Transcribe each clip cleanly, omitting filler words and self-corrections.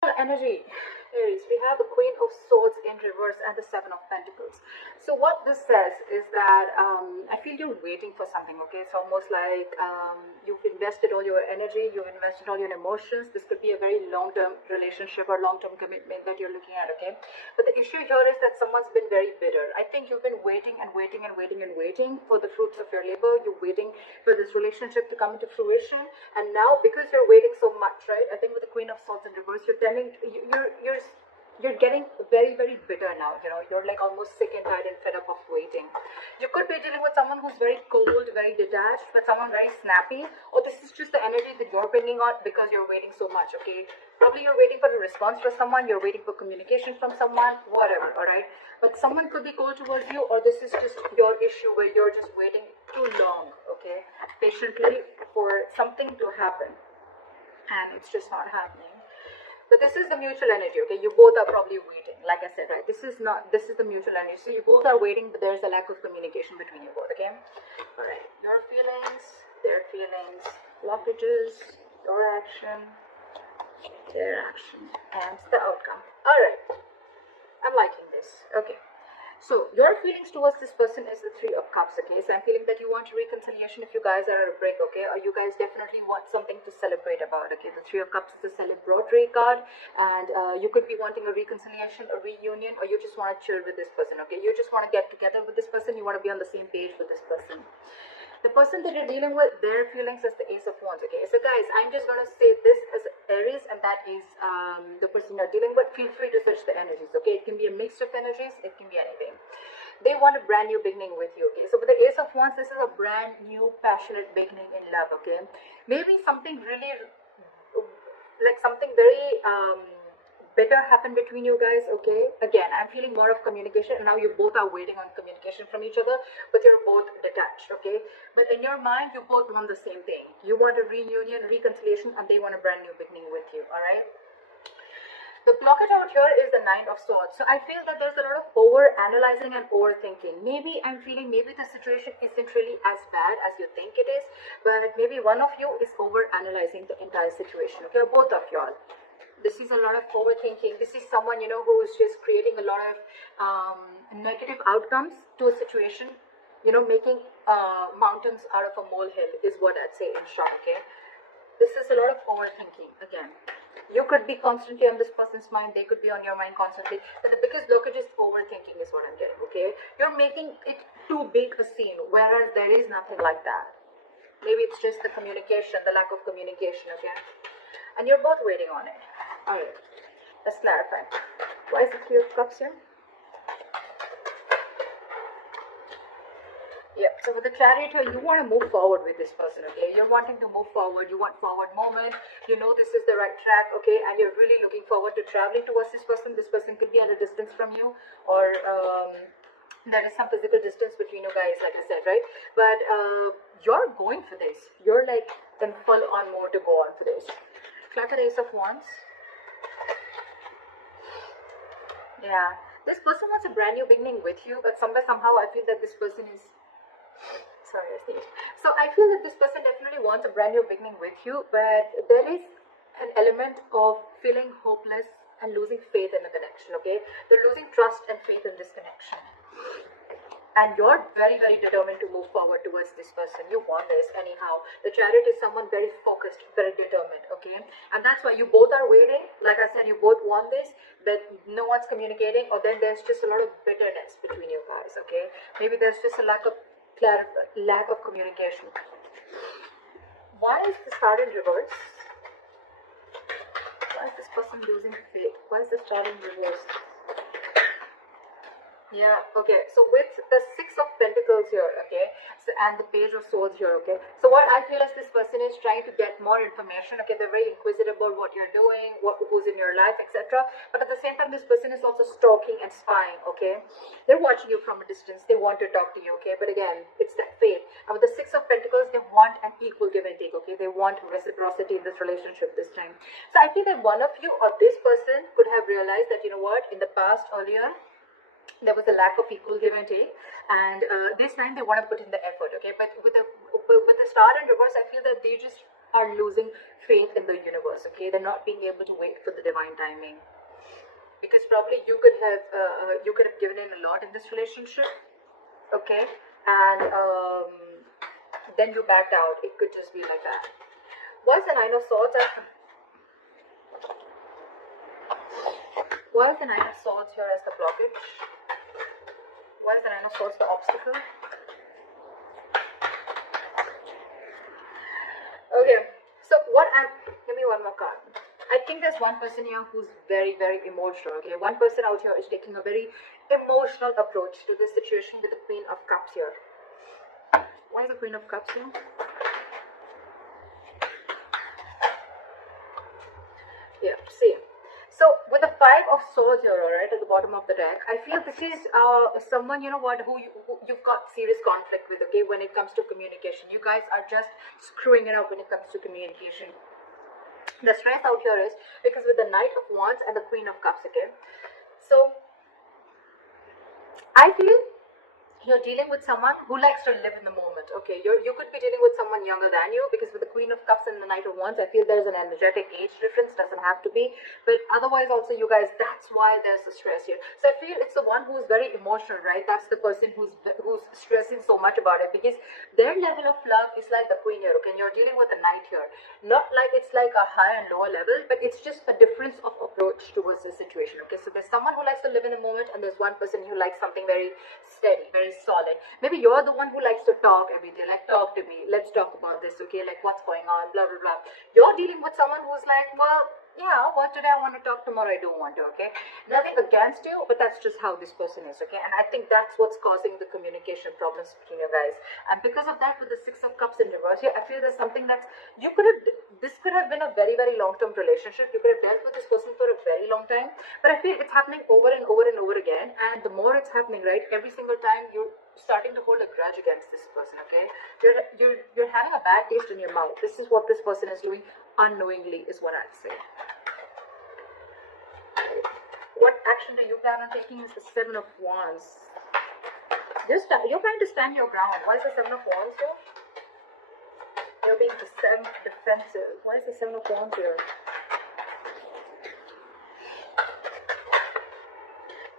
Energy, Aries, we have the Queen of Swords in reverse and the Seven of Pentacles. So what this says is that I feel you're waiting for something, okay? It's almost like you've invested all your energy, you've invested all your emotions. This could be a very long-term relationship or long-term commitment that you're looking at, okay? But the issue here is that someone's been very bitter. I think you've been waiting and waiting and waiting and waiting for the fruits of your labor. You're waiting for this relationship to come into fruition. And now, because you're waiting so much, right? I think with the Queen of Swords in reverse, you're getting very, very bitter now. You know, you're like almost sick and tired and fed up of waiting. You could be dealing with someone who's very cold, very detached, but someone very snappy. Or this is just the energy that you're bringing out because you're waiting so much, okay? Probably you're waiting for a response from someone, you're waiting for communication from someone, whatever, all right? But someone could be cold towards you, or this is just your issue where you're just waiting too long, okay? Patiently for something to happen. And it's just not happening. But this is the mutual energy, okay? You both are probably waiting, like I said, right? This is the mutual energy. So you both are waiting, but there's a lack of communication between you both, okay? All right, your feelings, their feelings, blockages, your action, their action, and the outcome. All right, I'm liking this, okay. So your feelings towards this person is the Three of Cups, okay? So I'm feeling that you want a reconciliation if you guys are at a break, okay? Or you guys definitely want something to celebrate about, okay? The Three of Cups is a celebratory card, and you could be wanting a reconciliation, a reunion, or you just want to chill with this person, okay? You just want to get together with this person, you want to be on the same page with this person. The person that you're dealing with, their feelings is the Ace of Wands, okay? So guys, I'm just going to say this as Aries, and that is the person you're dealing with. Feel free to switch the energies, okay? It can be a mix of energies, it can be anything. They want a brand new beginning with you, okay? So with the Ace of Wands, this is a brand new passionate beginning in love, okay? Maybe something really, like something very better happen between you guys, okay? Again, I'm feeling more of communication, and now you both are waiting on communication from each other, but you're both detached, okay? But in your mind, you both want the same thing. You want a reunion, reconciliation, and they want a brand new beginning with you, all right? The blockage out here is the Nine of Swords. So I feel that there's a lot of over-analyzing and overthinking. Maybe I'm feeling maybe the situation isn't really as bad as you think it is, but maybe one of you is over-analyzing the entire situation, okay? Both of y'all. This is a lot of overthinking. This is someone, you know, who is just creating a lot of negative outcomes to a situation, you know, making mountains out of a molehill is what I'd say in short, okay? This is a lot of overthinking again. You could be constantly on this person's mind, they could be on your mind constantly, but the biggest blockage is overthinking is what I'm getting, okay? You're making it too big a scene, whereas there is nothing like that. Maybe it's just the communication, the lack of communication, okay? And you're both waiting on it. Alright, let's clarify. Why is the Three of Cups here? Yeah, so with the Chariot here, you want to move forward with this person, okay? You're wanting to move forward, you want forward movement, you know this is the right track, okay? And you're really looking forward to traveling towards this person. This person could be at a distance from you, or there is some physical distance between you guys, like I said, right? But you're going for this. You're like in full on mode to go on for this. Cluttered Ace of Wands. Yeah, this person wants a brand new beginning with you, but somehow I feel that this person is, sorry, I sneezed. So I feel that this person definitely wants a brand new beginning with you, but there is an element of feeling hopeless and losing faith in the connection, okay? They're losing trust and faith in this connection. And you're very, very determined to move forward towards this person. You want this anyhow. The Chariot is someone very focused, very determined, okay? And that's why you both are waiting. Like I said, you both want this, but no one's communicating, or then there's just a lot of bitterness between you guys, okay? Maybe there's just a lack of communication. Why is the Star in reverse? Why is this person losing faith? Why is the Star in reverse? Yeah, okay, so with the Six of Pentacles here, okay, so, and the Page of Swords here, okay, so what I feel is this person is trying to get more information, okay, they're very inquisitive about what you're doing, who's in your life, etc., but at the same time, this person is also stalking and spying, okay, they're watching you from a distance, they want to talk to you, okay, but again, it's that faith, and with the Six of Pentacles, they want an equal give and take, okay, they want reciprocity in this relationship this time. So I feel that one of you or this person could have realized that, you know what, in the past earlier, there was a lack of equal give and take, and this time they want to put in the effort, okay? But with the Star in reverse, I feel that they just are losing faith in the universe, okay? They're not being able to wait for the divine timing, because probably you could have given in a lot in this relationship, okay, and then you backed out. It could just be like that. Why is the Nine of Swords why is the Nine of Swords here as the blockage? Why is the Nine of Swords the obstacle? Okay, so give me one more card. I think there's one person here who's very, very emotional, okay? One person out here is taking a very emotional approach to this situation with the Queen of Cups here. Why is the Queen of Cups here? Yeah, see. So with the Five of Swords here, alright, at the bottom of the deck, I feel this is someone, you know what, who you've got serious conflict with, okay, when it comes to communication. You guys are just screwing it up when it comes to communication. The stress out here is because with the Knight of Wands and the Queen of Cups, okay, so I feel you're dealing with someone who likes to live in the moment, okay? You could be dealing with someone younger than you, because with the Queen of Cups and the Knight of Wands, I feel there's an energetic age difference. Doesn't have to be, but otherwise also, you guys, that's why there's the stress here. So I feel it's the one who's very emotional, right? That's the person who's stressing so much about it, because their level of love is like the Queen here, okay? And you're dealing with the Knight here. Not like it's like a high and lower level, but it's just a difference of approach towards the situation, okay? So there's someone who likes to live in the moment, and there's one person who likes something very steady, very solid. Maybe you're the one who likes to talk every day, like, talk to me, let's talk about this, okay, like, what's going on, blah blah blah. You're dealing with someone who's like, well, yeah, what today I want to talk, tomorrow I don't want to, okay? Nothing against you, but that's just how this person is, okay? And I think that's what's causing the communication problems between you guys. And because of that, with the Six of Cups in reverse here, I feel there's something that's, this could have been a very, very long-term relationship. You could have dealt with this person for a very long time, but I feel it's happening over and over and over again. And the more it's happening, right, every single time you're starting to hold a grudge against this person, okay? You're having a bad taste in your mouth. This is what this person is doing unknowingly, is what I'd say. What action do you plan on taking is the Seven of Wands. You're trying to stand your ground. Why is the Seven of Wands here? You're being defensive. Why is the Seven of Wands here?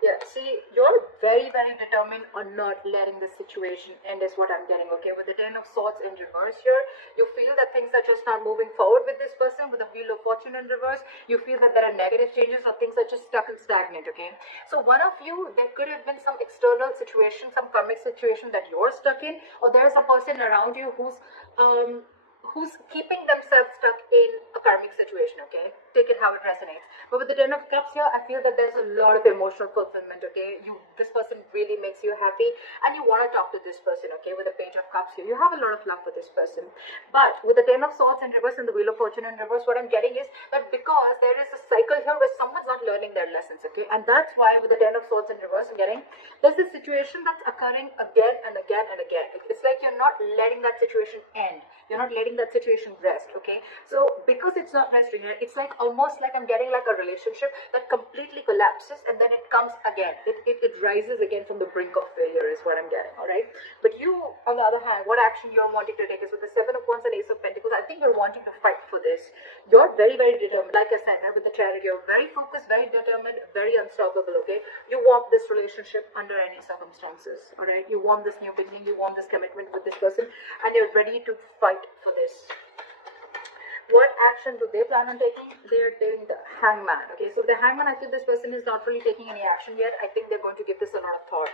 Yeah, see, you're very, very determined on not letting the situation end, is what I'm getting, okay? With the Ten of Swords in reverse here, you feel that things are just not moving forward with this person. With the Wheel of Fortune in reverse, you feel that there are negative changes, or things are just stuck and stagnant, okay? So one of you, there could have been some external situation, some karmic situation that you're stuck in, or there's a person around you who's keeping themselves stuck in a karmic situation, okay? Take it how it resonates. But with the Ten of Cups here, I feel that there's a lot of emotional fulfillment, okay? This person really makes you happy, and you want to talk to this person, okay? With the Page of Cups here, you have a lot of love for this person. But with the Ten of Swords in reverse and the Wheel of Fortune in reverse, what I'm getting is that because there is a cycle here where someone's not learning their lessons, okay? And that's why with the Ten of Swords in reverse, I'm getting there's a situation that's occurring again and again and again. It's like you're not letting that situation end. You're not letting that situation rest, okay? So because it's not resting, it's like almost like I'm getting like a relationship that completely collapses, and then it comes again. It rises again from the brink of failure, is what I'm getting, all right? But you, on the other hand, what action you're wanting to take is with the Seven of Wands and Ace of Pentacles. I think you're wanting to fight for this. You're very, very determined. Like I said, with the Chariot, you're very focused, very determined, very unstoppable, okay? You want this relationship under any circumstances, all right? You want this new beginning, you want this commitment with this person, and you're ready to fight for this. What action do they plan on taking? They're doing the Hangman, okay? So the Hangman, I feel this person is not really taking any action yet. I think they're going to give this a lot of thought.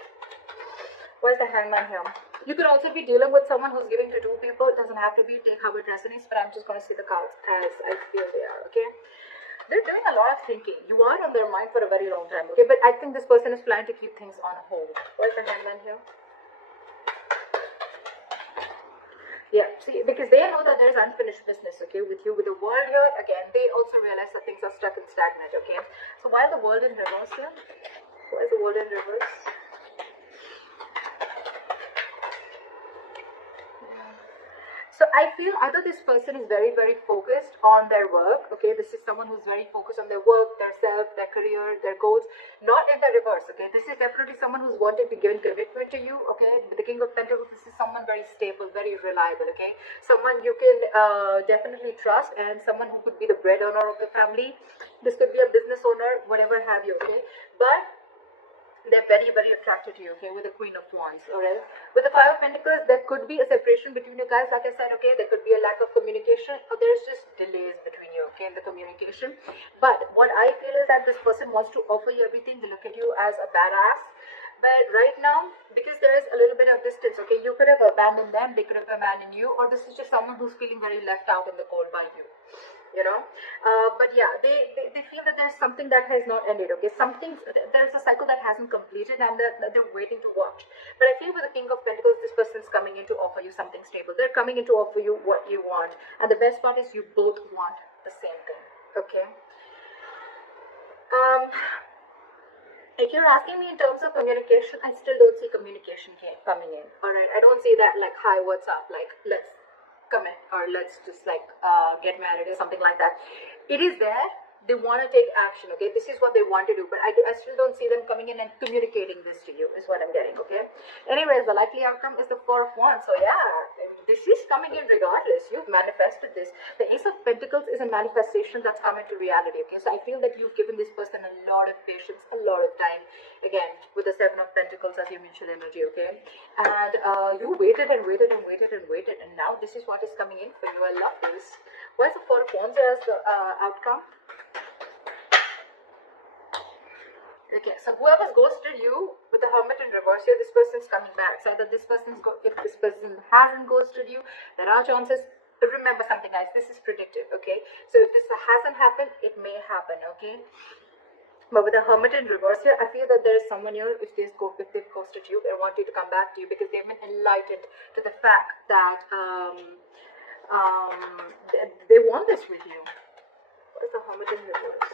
Where's the Hangman here? You could also be dealing with someone who's giving to two people. It doesn't have to be, take how it resonates, but I'm just going to see the cards as I feel they are, okay? They're doing a lot of thinking. You are on their mind for a very long time, okay? But I think this person is planning to keep things on hold. Where's the Hangman here? Yeah, see, because they know that there's unfinished business, okay, with you. With the World here, again, they also realize that things are stuck and stagnant, okay? So while the World in reverse here, why is the World in reverse? So I feel either this person is very, very focused on their work. Okay, this is someone who's very focused on their work, their self, their career, their goals. Not in the reverse. Okay, this is definitely someone who's wanted to give a commitment to you. Okay, with the King of Pentacles, this is someone very stable, very reliable. Okay, someone you can definitely trust, and someone who could be the breadwinner of the family. This could be a business owner, whatever have you. Okay, but they're very, very attracted to you, okay, with the Queen of Wands, alright? With the Five of Pentacles, there could be a separation between you guys, like I said, okay, there could be a lack of communication, or there's just delays between you, okay, in the communication. But what I feel is that this person wants to offer you everything. They look at you as a badass. But right now, because there is a little bit of distance, okay, you could have abandoned them, they could have abandoned you, or this is just someone who's feeling very left out in the cold by you. You know, but yeah, they feel that there's something that has not ended. Okay, there's a cycle that hasn't completed, and they're waiting to watch. But I feel with the King of Pentacles, this person's coming in to offer you something stable. They're coming in to offer you what you want, and the best part is you both want the same thing. Okay. If you're asking me in terms of communication, I still don't see communication coming in. All right, I don't see that like, hi, what's up? Like, let's come in, or let's just like get married or something like that. It is there. They want to take action. Okay, this is what they want to do, but I still don't see them coming in and communicating this to you, is what I'm getting. Okay, anyways, the likely outcome is the Four of Wands. So yeah, this is coming in regardless. You've manifested this. The Ace of Pentacles is a manifestation that's come into reality. Okay, so I feel that you've given this person a lot of patience, a lot of time. Again, with the Seven of Pentacles as you mentioned energy. Okay, and you waited and waited and waited and waited, and now this is what is coming in for you. I love this. Why is the Four of Wands as the outcome? Okay, so whoever's ghosted you with the Hermit in reverse here, this person's coming back. So either this person's if this person hasn't ghosted you, there are chances. Remember something, guys, this is predictive. Okay, so if this hasn't happened, it may happen. Okay, but with the Hermit in reverse here, I feel that there is someone here, if they've ghosted you, they want you to come back to you because they've been enlightened to the fact that they want this with you. What is the Hermit in reverse?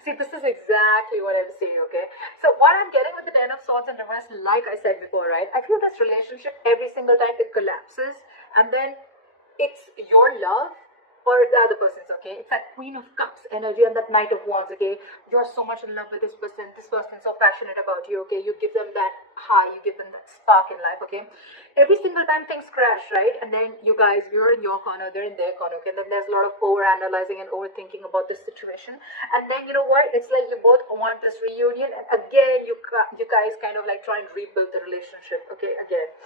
See, this is exactly what I'm saying, okay? So what I'm getting with the Ten of Swords in reverse, like I said before, right? I feel this relationship, every single time it collapses, and then it's your love or the other person's, okay? It's that Queen of Cups energy and that Knight of Wands, okay? You're so much in love with this person's so passionate about you, okay? You give them that high, you give them that spark in life, okay? Every single time things crash, right? And then you guys, you're in your corner, they're in their corner, okay? Then there's a lot of over-analyzing and overthinking about this situation. And then, you know what? It's like you both want this reunion, and again, you guys kind of like try and rebuild the relationship, okay? Again.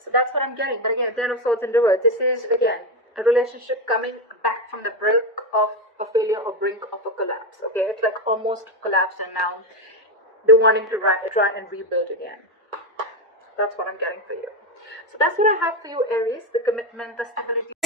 So that's what I'm getting. But again, Ten of Swords in reverse. This is, again, a relationship coming back from the brink of a failure or brink of a collapse. Okay, it's like almost collapsed, and now they're wanting to try and rebuild again. That's what I'm getting for you. So that's what I have for you, Aries. The commitment, the stability.